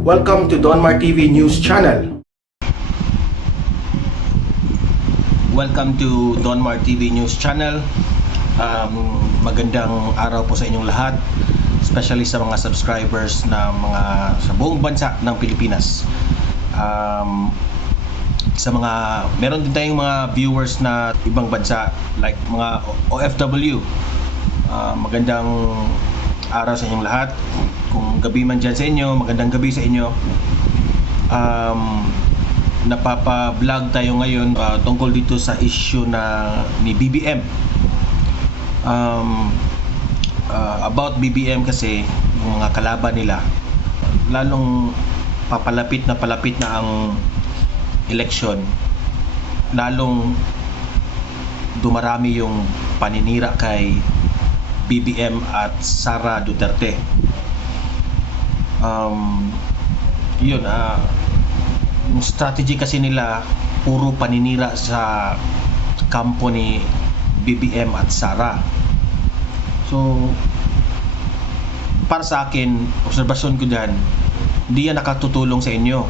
Welcome to Donmar TV News Channel. Welcome to Donmar TV News Channel. Magandang araw po sa inyong lahat, especially sa mga subscribers na mga sa buong bansa ng Pilipinas. Meron din tayong mga viewers na ibang bansa like mga OFW. Magandang araw sa inyong lahat. Kung gabi man dyan sa inyo, magandang gabi sa inyo. Napapa-vlog tayo ngayon tungkol dito sa issue ni BBM. About BBM kasi, yung mga kalaban nila, lalong palapit na ang eleksyon, lalong dumarami yung paninira kay BBM at Sara Duterte. Yung strategy kasi nila puro paninira sa kampo ni BBM at Sara. So para sa akin, obserbasyon ko dyan, hindi yan nakatutulong sa inyo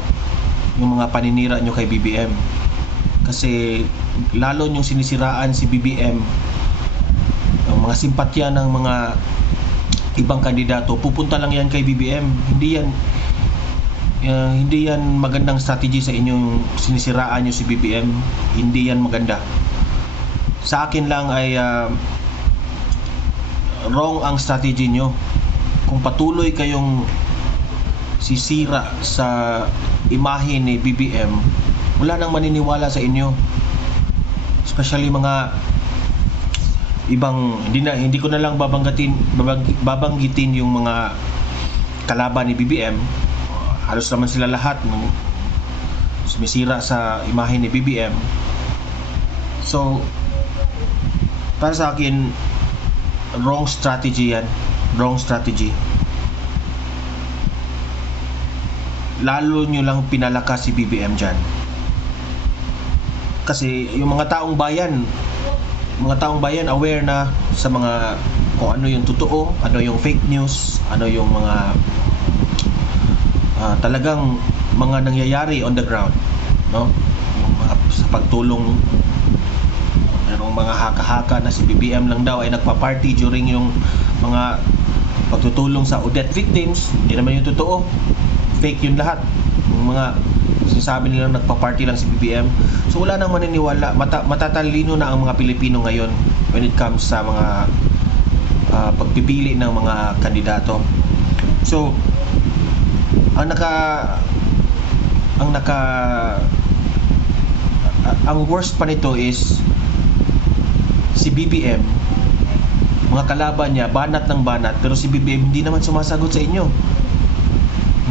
yung mga paninira nyo kay BBM, kasi lalo yung sinisiraan si BBM, ang mga simpatya ng mga ibang kandidato pupunta lang yan kay BBM. Hindi yan magandang strategy sa inyong sinisiraan nyo si BBM. Hindi yan maganda. Sa akin lang ay wrong ang strategy nyo. Kung patuloy kayong sisira sa imahe ni BBM, wala nang maniniwala sa inyo, especially mga ibang, hindi ko na lang babanggitin yung mga kalaban ni BBM. Halos naman sila lahat sumisira sa imahe ni BBM. So para sa akin, wrong strategy yan. Wrong strategy. Lalo nyo lang pinalakas si BBM dyan, kasi yung mga taong bayan aware na sa mga kung ano yung totoo, ano yung fake news, ano yung mga talagang mga nangyayari on the ground, no? Yung mga sa pagtulong, merong mga haka-haka na si BBM lang daw ay nagpa-party during yung mga pagtutulong sa Odette victims. Hindi naman yung totoo, fake yun lahat. Yung mga sinasabi nilang nagpa-party lang si BBM. So wala nang maniniwala. Matatalino na ang mga Pilipino ngayon when it comes sa mga pagpipili ng mga kandidato. So ang worst pa nito is si BBM, mga kalaban niya banat ng banat, pero si BBM hindi naman sumasagot sa inyo.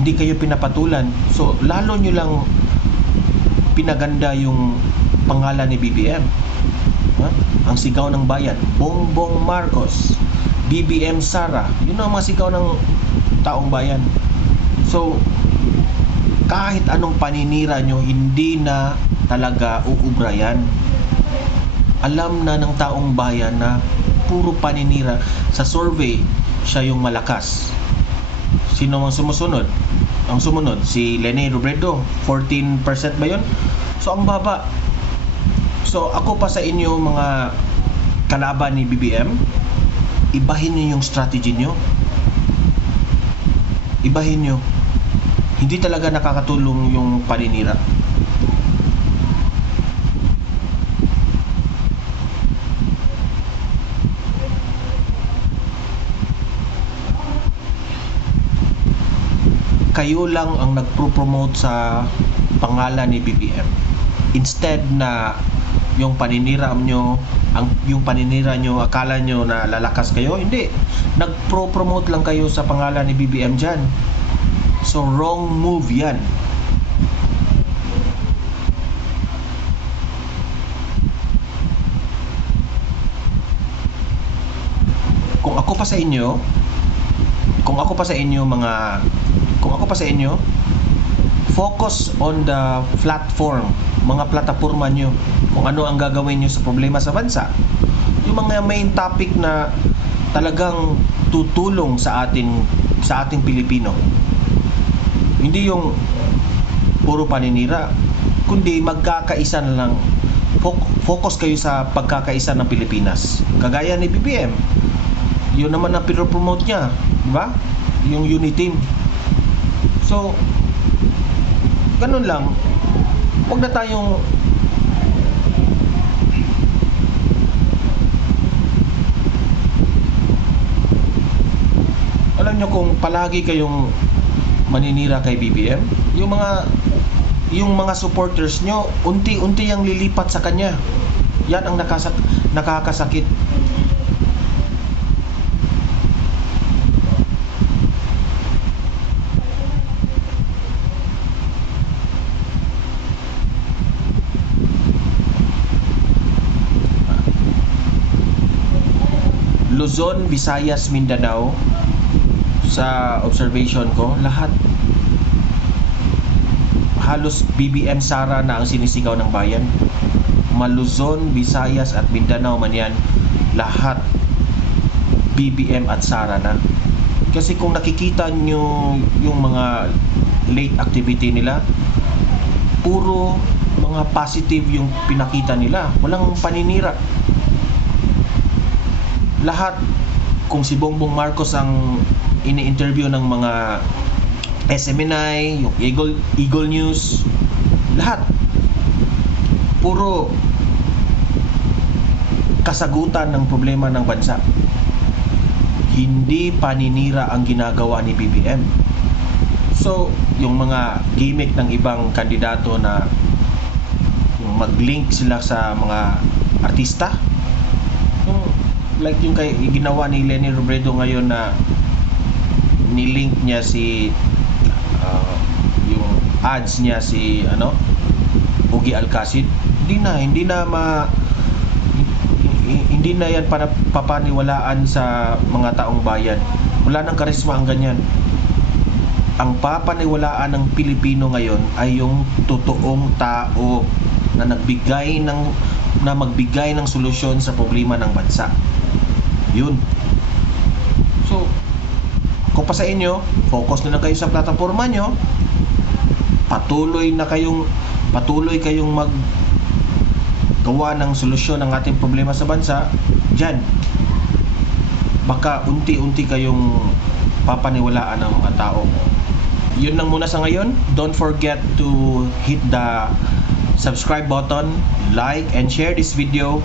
Hindi kayo pinapatulan. So lalo nyo lang pinaganda yung pangalan ni BBM. Ang sigaw ng bayan, Bongbong Marcos, BBM Sara, yun ang mga sigaw ng taong bayan. So kahit anong paninira nyo, hindi na talaga uubra yan. Alam na ng taong bayan na puro paninira. Sa survey, siya yung malakas. Sino ang sumusunod? Ang sumunod, si Leni Robredo, 14% ba yun? So ang baba. So ako pa sa inyo, mga kalaban ni BBM, ibahin nyo yung strategy nyo. Ibahin nyo. Hindi talaga nakakatulong yung paninira. Kayo lang ang nagpro-promote sa pangalan ni BBM. Instead na yung paninira nyo, akala nyo na lalakas kayo, hindi. Nagpro-promote lang kayo sa pangalan ni BBM dyan. So wrong move yan. Kung ako pa sa inyo, focus on the platform, mga plataforma nyo, kung ano ang gagawin nyo sa problema sa bansa. Yung mga main topic na talagang tutulong sa ating Pilipino. Hindi yung puro paninira, kundi magkakaisa na lang. Focus kayo sa pagkakaisa ng Pilipinas. Kagaya ni BBM, yun naman ang pinopromote niya, di ba? Yung unity. So, ganun lang. Huwag na tayong alam nyo, kung palagi kayong maninira kay BBM, yung mga supporters nyo unti-unti yang lilipat sa kanya. Yan ang nakakasakit. Luzon, Visayas, Mindanao, sa observation ko, lahat halos BBM Sara na ang sinisigaw ng bayan. Maluzon, Visayas at Mindanao man yan, lahat BBM at Sara na. Kasi kung nakikita nyo yung mga late activity nila, puro mga positive yung pinakita nila, walang paninira. Lahat, kung si Bongbong Marcos ang ini-interview ng mga SMNI, yung Eagle News, lahat puro kasagutan ng problema ng bansa. Hindi paninira ang ginagawa ni BBM. So, yung mga gimmick ng ibang kandidato na yung mag-link sila sa mga artista, like yung ginawa ni Leni Robredo ngayon na nilink niya si yung ads niya si Ugi Alcacid, hindi na yan para papaniwalaan sa mga taong bayan. Wala nang karisma ang ganyan. Ang papaniwalaan ng Pilipino ngayon ay yung totoong tao na magbigay ng solusyon sa problema ng bansa. Yun. So, kung pa sa inyo, focus na lang kayo sa plataforma nyo. Patuloy kayong maggawa ng solusyon ng ating problema sa bansa. Diyan, baka unti-unti kayong papaniwalaan ng mga tao. Yun lang muna sa ngayon. Don't forget to hit the subscribe button, like and share this video,